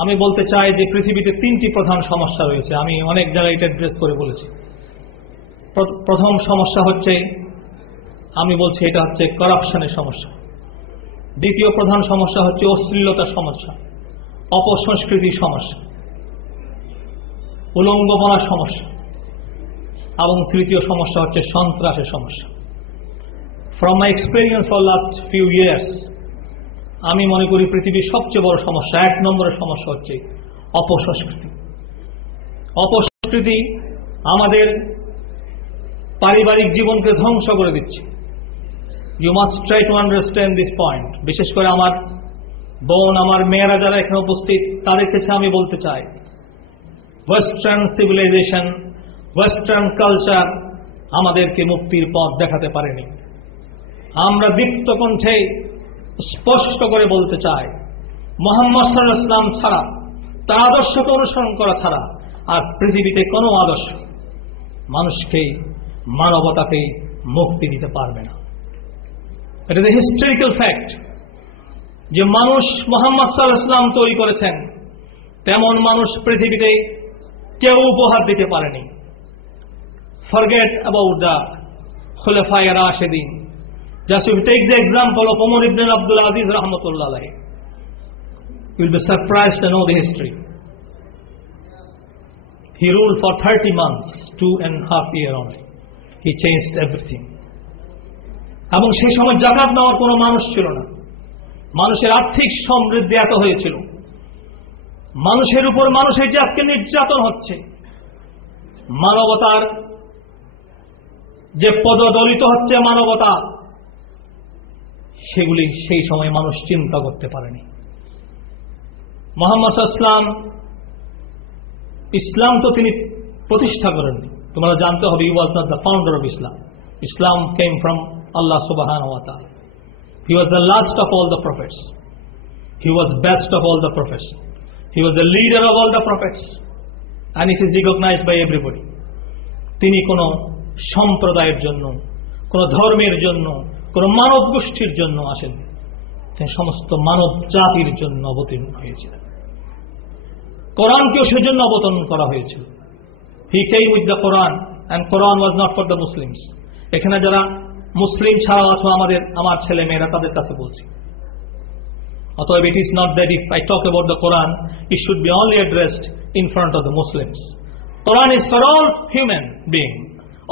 আমি বলতে চাই যে পৃথিবীতে তিনটি প্রধান সমস্যা রয়েছে। আমি অনেক জায়গায় এটা অ্যাড্রেস করে বলেছি। প্রথম সমস্যা হচ্ছে, আমি বলছি এটা হচ্ছে করাপশনের সমস্যা। দ্বিতীয় প্রধান সমস্যা হচ্ছে অশ্লীলতার সমস্যা, অপসংস্কৃতির সমস্যা, উলঙ্গপনার সমস্যা, এবং তৃতীয় সমস্যা হচ্ছে সন্ত্রাসের সমস্যা। From my experience for last few years, আমি মনে করি পৃথিবীর সবচেয়ে বড় সমস্যা, 1 নম্বরের সমস্যা হচ্ছে অপসংস্কৃতি। অপসংস্কৃতি আমাদের পারিবারিক জীবনকে ধ্বংস করে দিচ্ছে। You must try to understand this point. বিশেষ করে আমার বোন, আমার মেয়েরা যারা এখানে উপস্থিত, তাদের কাছে আমি বলতে চাই, ওয়েস্টার্ন সিভিলাইজেশন, ওয়েস্টার্ন কালচার আমাদেরকে মুক্তির পথ দেখাতে পারেনি। আমরা দীপ্ত কণ্ঠে স্পষ্ট করে বলতে চাই, মুহাম্মদ সাল্লাল্লাহু আলাইহি ওয়াসাল্লাম ছাড়া, তার আদর্শকে অনুসরণ করা ছাড়া আর পৃথিবীতে কোনো আদর্শ মানুষকে, মানবতাকে মুক্তি দিতে পারবে না। এটা ইজ এ হিস্টোরিক্যাল ফ্যাক্ট যে মানুষ মুহাম্মদ সাল্লাল্লাহু আলাইহি ওয়াসাল্লাম তৈরি করেছেন, তেমন মানুষ পৃথিবীতে কেউ উপহার দিতে পারেনি। Forget about the Khulafa'i Rashidin. Just if you take the example of Umar ibn Abdul Aziz rahmatullah alayhi, you will be surprised to know the history. He ruled for 30 months, 2.5 years only. He changed everything. এবং সেই সময় যাকাত নেওয়ার কোনো মানুষ ছিল না। মানুষের আর্থিক সমৃদ্ধি এত হয়েছিল, মানুষের উপর মানুষের যে আজকে নির্যাতন হচ্ছে, মানবতার যে পদদলিত হচ্ছে মানবতা, সেগুলি সেই সময় মানুষ চিন্তা করতে পারেনি। মুহাম্মদ সাল্লাল্লাহু আলাইহি ওয়াসাল্লাম, ইসলাম তো তিনি প্রতিষ্ঠা করেননি। তোমরা জানতে হবে, he was not the founder of Islam. Islam came from Allah সুবহানাহু ওয়া তাআলা। He was the last of all the prophets. He was best of all the prophets. He was the leader of all the prophets, and it is recognized by everybody. তিনি কোন সম্প্রদায়ের জন্য, কোন ধর্মের জন্য, কোন মানব গোষ্ঠীর জন্য আসেন, তিনি সমস্ত মানব জাতির জন্য অবতীর্ণ হয়েছিলেন। কোরআনকেও সেজন্য অবতরণ করা হয়েছিল। He came with the Quran, and Quran was not for the Muslims. এখানে যারা মুসলিম ছাড়াও আছে, আমার ছেলে মেয়েরা, তাদের কাছে বলছি, অতএব it is not that if I talk about the Quran, it should be only addressed in front of the Muslims. Quran is for all human being,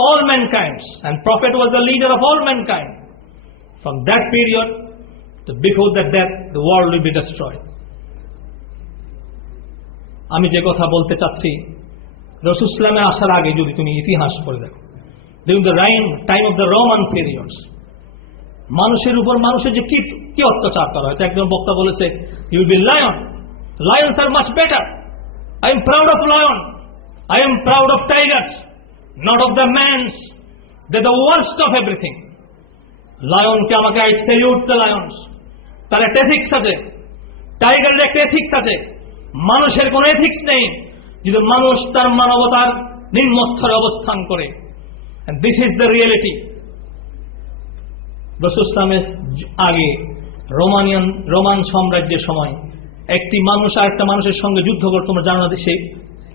all mankind, and Prophet was the leader of all mankind. From that period to before that death, the world will be destroyed. আমি যে কথা বলতে চাচ্ছি, রাসূল ইসলামে আসার আগে যদি তুমি ইতিহাস পড়ে দেখো, during the time of the Roman periods, মানুষের উপর মানুষের যে কি অত্যাচার করা হয়েছে। একজন বক্তা বলেছে, you will be lion, lions are much better, I am proud of lion, I am proud of tigers, not of the mans, they the worst of everything. লায়নকে আমাকে আই স্যালিউট দ্য লায়ন্স, তার একটা ethics আছে, টাইগারের একটা ethics আছে। মানুষের কোনো এথিক্স নেই যদি মানুষ তার মানবতার নিম্নস্তরে অবস্থান করে। And this is the reality. রাসূল ইসলামের আগে রোমান সাম্রাজ্যের সময় একটি মানুষ আর একটা মানুষের সঙ্গে যুদ্ধ করে, তোমরা জানো না,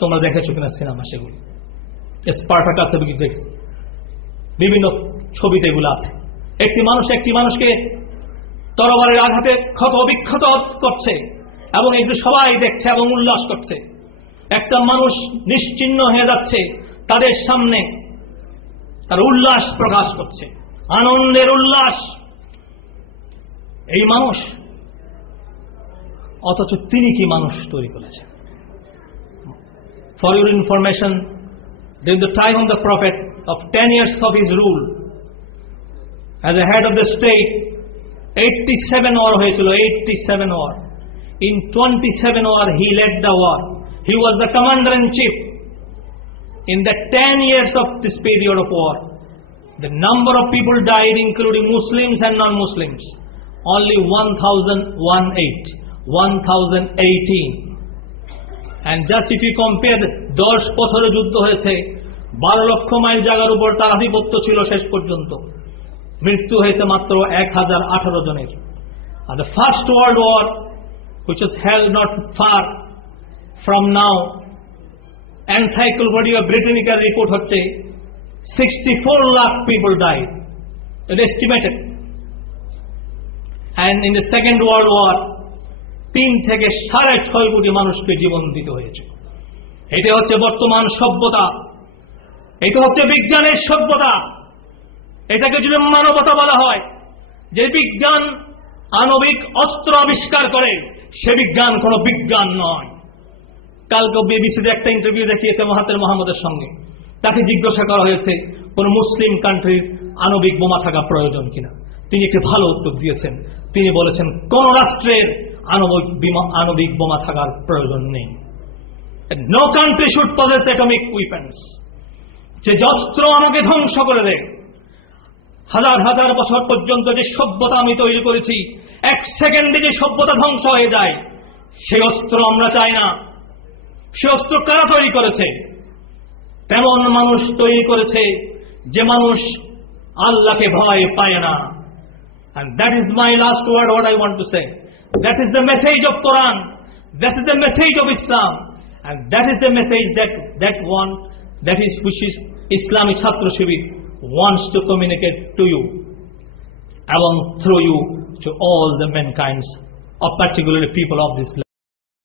তোমরা দেখেছো কিনা সিনেমা, সেগুলো স্পার্টাকাস দেখেছো, বিভিন্ন ছবিতে এগুলো আছে। একটি মানুষকে তরবারের আঘাতে ক্ষত বিক্ষত করছে, এবং এগুলো সবাই দেখছে এবং উল্লাস করছে। একটা মানুষ নিশ্চিহ্ন হয়ে যাচ্ছে তাদের সামনে, তার উল্লাস প্রকাশ করছে, আনন্দের উল্লাস। এই মানুষ, অথচ তিনি কি মানুষ তৈরি করেছেন? For your information, during the time of the prophet, of 10 years of his rule as the head of the state, 87 war হয়েছিল, 87 war. In 27 war he led the war. He was the commander in chief. In the 10 years of this period of war, the number of people died, including Muslims and non-Muslims, only 1018. And just if you compare, 10 বছরে যুদ্ধ হয়েছে, 12 লক্ষ mile জায়গার উপর তার আধিপত্য ছিল শেষ পর্যন্ত। মৃত্যু হয়েছে মাত্র 1018 জনের। And the first world war, which was held not far from now, Encyclopedia Britannica report হচ্ছে 64 lakh people died. It estimated. And in the Second World War, 3 থেকে 6.5 কোটি মানুষকে জীবন দিতে হয়েছে। এটা হচ্ছে বর্তমান সভ্যতা, এটা হচ্ছে বিজ্ঞানের সভ্যতা। এটাকে যদি মানবতা বলা হয়, যে বিজ্ঞান আণবিক অস্ত্র আবিষ্কার করে, সে বিজ্ঞান কোনো বিজ্ঞান নয়। কালকে বিবিসিতে একটা ইন্টারভিউ দেখিয়েছে মাহাতির মোহাম্মদের সঙ্গে। তাকে জিজ্ঞাসা করা হয়েছে কোন মুসলিম কান্ট্রির আণবিক বোমা থাকা প্রয়োজন কিনা। তিনি একটি ভালো উত্তর দিয়েছেন। তিনি বলেছেন কোন রাষ্ট্রের আণবিক বোমা থাকার প্রয়োজন নেই। No country should possess atomic weapons. যে অস্ত্র আমাকে ধ্বংস করে দেয়, হাজার হাজার বছর পর্যন্ত যে সভ্যতা আমি তৈরি করেছি, 1 সেকেন্ডে যে সভ্যতা ধ্বংস হয়ে যায়, সেই অস্ত্র আমরা চাই না। সে অস্ত্র কারা তৈরি করেছে? তেমন মানুষ তৈরি করেছে যে মানুষ আল্লাহকে ভয় পায় না। And that is my last word, what I want to say. That is the message of Quran. That is the message of Islam. And that is the message which is Islamic Chhatra Shibir wants to communicate to you, and through you to all the mankind, or particularly people of this land.